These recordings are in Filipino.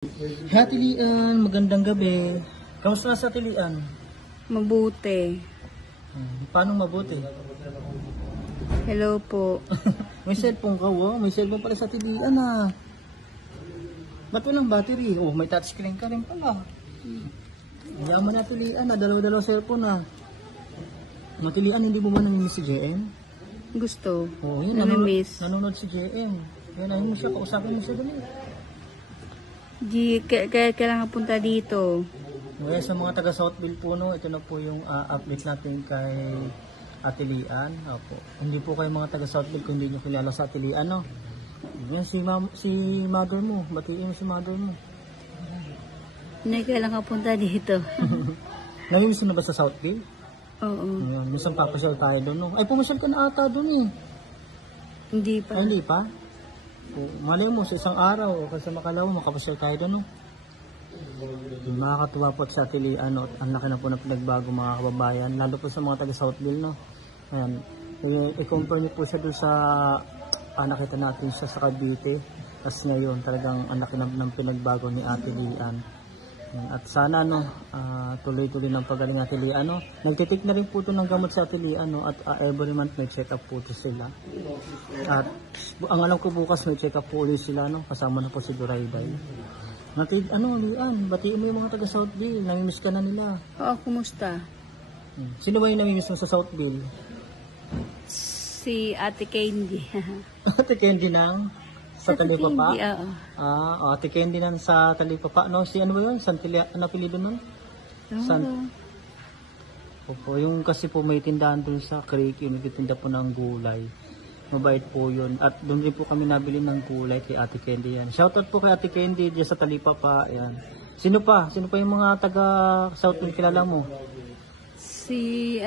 Hey, Tilian, magandang gabi. Kamusta na sa Tilian? Mabuti. Paano mabuti? Hello po. May cellphone ka, oh. May cellphone pala sa Tilian, ah. Ba't walang battery? Oh, may touchscreen ka rin pala. Yaman na Tilian, ah. Dalawa-dalawa cellphone, ah. Matilian, hindi mo ba namimiss si JM? Gusto. Oh, yun, Namimiss. nanonood si JM. Yan, ayun mo siya, kausapin mo siya dali. Kaya kailangan punta dito. Well, sa mga taga Southville po, no, ito na po yung update natin kay Atilian. Opo. Hindi po kayo mga taga Southville kung hindi nyo kilala sa Atilian, no? Yan, si mother mo. Batiin mo si mother mo. Kailangan punta dito. Namimiss na ba sa Southville? Oo. Ayun, minsan papasyal tayo doon, no? Ay, pumasyal ka na ata doon, eh. Hindi pa. Ay, hindi pa? Malay mo, sa isang araw o kasi makalawa, makapasyal tayo doon, no? Nakakatuwa po sa Atilian, no? Ang laki na po na pinagbago mga kababayan, lalo po sa mga taga Southville, no? Ayan, i-compare niyo po siya doon sa nakita natin siya sa Cavite. Tapos ngayon, talagang ang laki na ng pinagbago ni Atilian. At sana, no, tuloy-tuloy ng pagaling ng Atilian, no? Nagtitik na rin po ito ng gamot sa Atilian, no? At every month may check-up po ito sila. At ang alam ko bukas may check-up po ulit sila, no? Kasama na po si Durayday. Lian, batiin mo yung mga taga Southville, namimiss ka na nila. Oo, kumusta? Sino ba yung namimiss mo sa Southville? Si Ate Candy. Ate Candy ng sa Talipapa? Candy, oo. Ate Candy ng sa Talipapa. No, si ano ba yun? Ano apelido nun? Opo, yung kasi po may tindahan dun sa Creek, yung nagtitinda po ng gulay. Mabait po yun. At doon rin po kami nabili ng gulay kay Ate Candy yan. Shoutout po kay Ate Candy dyan sa Talipapa. Yan. Sino pa? Sino pa yung mga taga Southville kilala mo? Si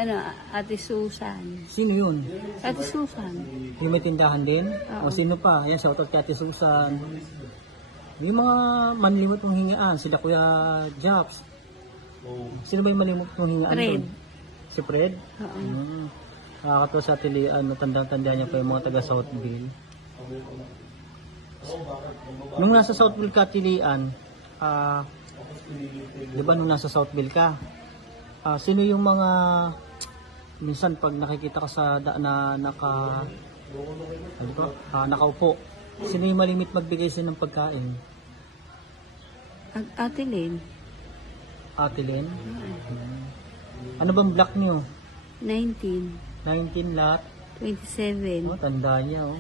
Ate Susan. Sino yun? Ate Susan. Yung may tindahan din? Oo. O sino pa? Ayan, shoutout kay Ate Susan. Yung mga manlimot mong hingaan, sila Kuya Japs. Sino ba yung manlimot mong hingaan Fred. doon? Si Fred? Oo. Nakakatawa sa Atilian, tandang-tanda niya pa yung mga taga Southville. Nung nasa Southville ka, Atilian, di ba nung nasa Southville ka, sino yung mga, minsan pag nakikita ka sa na nakaupo, sino yung malimit magbigay sila ng pagkain? Ate Lynn. Ate Len? Ano bang block niyo? 19. 19 lot? 27. Oh, tanda niya, oh.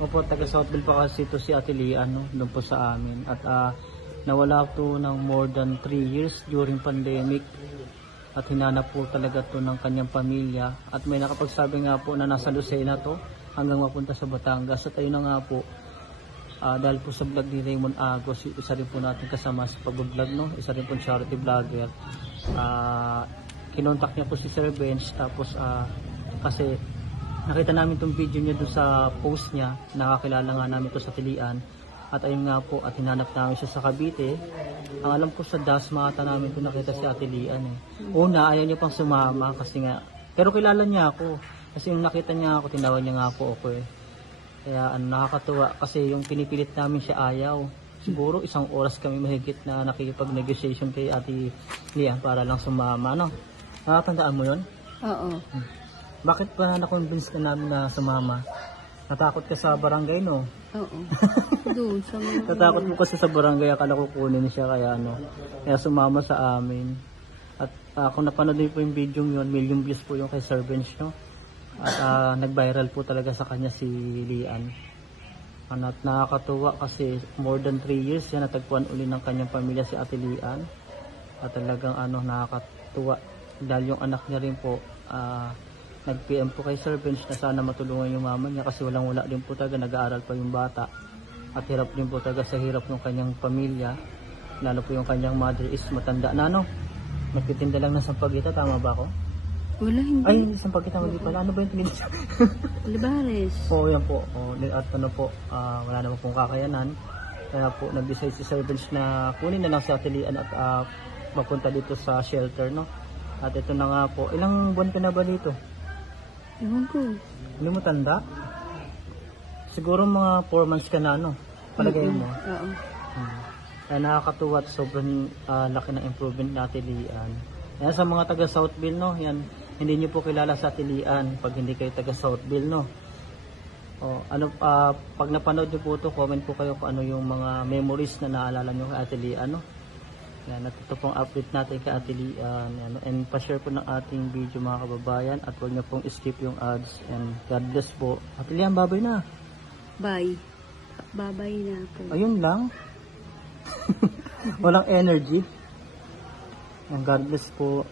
Opo, taga Southville pa kasi ito si Atilian, no? Doon po sa amin. At nawala po ng more than 3 years during pandemic. At hinanap po talaga to ng kanyang pamilya. At may nakapagsabi nga po na nasa Lucena to hanggang mapunta sa Batangas. At ayun na nga po, dahil po sa vlog ni Raymond Agos, isa rin po natin kasama sa pag-vlog, no? Isa rin po charity vlogger. Kinontak niya po si Sir Bench, tapos kasi nakita namin itong video niya doon sa post niya, nakakilala nga namin ito sa Tilian. At ayun nga po, at hinanap namin siya sa Cavite. Ang alam ko sa Dasma ata namin ito nakita si Atilian, eh. Una, ayaw niya pang sumama kasi nga, pero kilala niya ako. Kasi yung nakita niya ako, tinawag niya nga po ako, eh. Kaya nakakatuwa kasi yung pinipilit namin siya ayaw. Siguro 1 oras kami mahigit na nakikipag-negotiation kay Ate Lian para lang sumama, no? Nakatandaan mo yun? Oo. Bakit pa na-convince ka namin na sumama? Natakot ka sa barangay, no? Oo. Doon sa mga... Natakot mo kasi sa barangay, akala ko kunin siya, kaya kaya sumama sa amin. At kung napanood po yung video yun, 1 million views po yung kay Sir Bench, no? At nag-viral po talaga sa kanya si Lian. At nakakatuwa kasi more than 3 years yan, natagpuan uli ng kanyang pamilya si Ate Lian. At talagang nakakatuwa dahil yung anak niya rin po nag-PM po kay Sir Bench na sana matulungan yung mama niya kasi walang-wala din po talaga, nag-aaral pa yung bata. At hirap din po talaga sa hirap ng kanyang pamilya. Lalo po yung kanyang mother is matanda na, no? Nagtitinda lang ng sampagita, tama ba ako? Wala, hindi. Ay, hindi sampagita, mali pala. Ano ba yung tinitsa? Libares. Oo, yan po. At wala naman pong kakayanan. Kaya po, nag-decide si Sir Bench na kunin na lang si Atilian at mapunta dito sa shelter, no? At ito na nga po. Ilang buwan ka na ba dito? Ewan ko. Hindi mo tanda? Siguro mga 4 months ka na, no? Palagay mo. Oo. Kaya nakakatuwa at sobrang laki ng improvement na Atilian. Kaya sa mga taga Southville, no, yan, hindi nyo po kilala sa Atilian pag hindi kayo taga Southville, no. Pag napanood nyo po ito, comment po kayo kung ano yung mga memories na naalala nyo kay Atilian, no. Yan, at ito pong update natin kay Atilian. Yan, and pa-share po ng ating video mga kababayan at huwag nyo pong skip yung ads. And God bless po. Atilian, babay na. Bye. Babay na po. Ayun lang. Walang energy. And God bless po.